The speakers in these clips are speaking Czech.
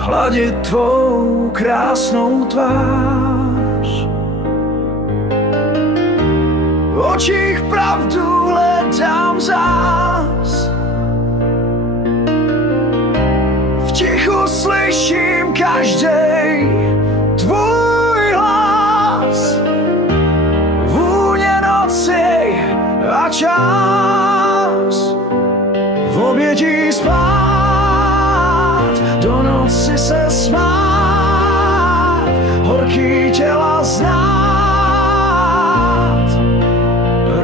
hladit tvou krásnou tvář. V očích pravdu hledám zás, v tichu slyším každej tvůj hlas. Vůně noci a čas, v obětí spát, do noci se smát, horký těla znát,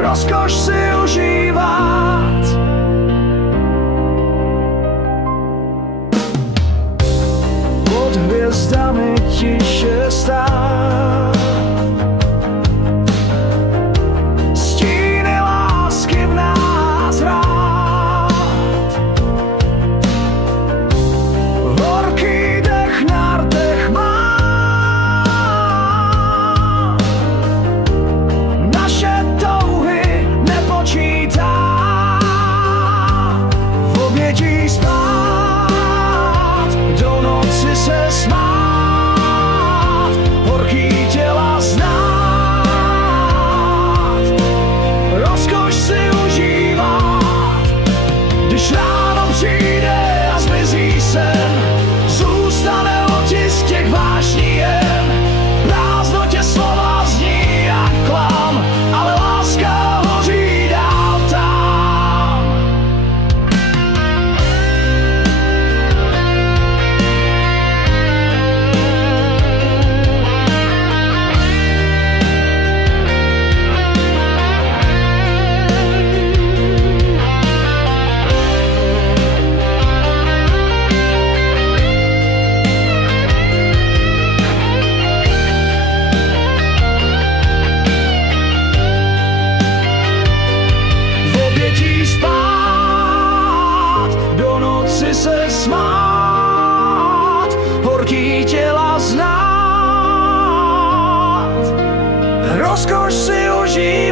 rozkoš si užívat. Pod hvězdami tiše stát, stíny lásky v nás hrát, horký dech na rtech má, naše touhy nepočítá, v obětí spát, do noci se smát, horký těla znát, rozkoš si užívat. Když ráno přijde a zmizí sen, zůstane otisk těch vášní jen. V prázdnotě slova zní jak klam, ale láska hoří dál tam. V obětí spát, do noci se smát, horký těla znát, rozkoš si užít.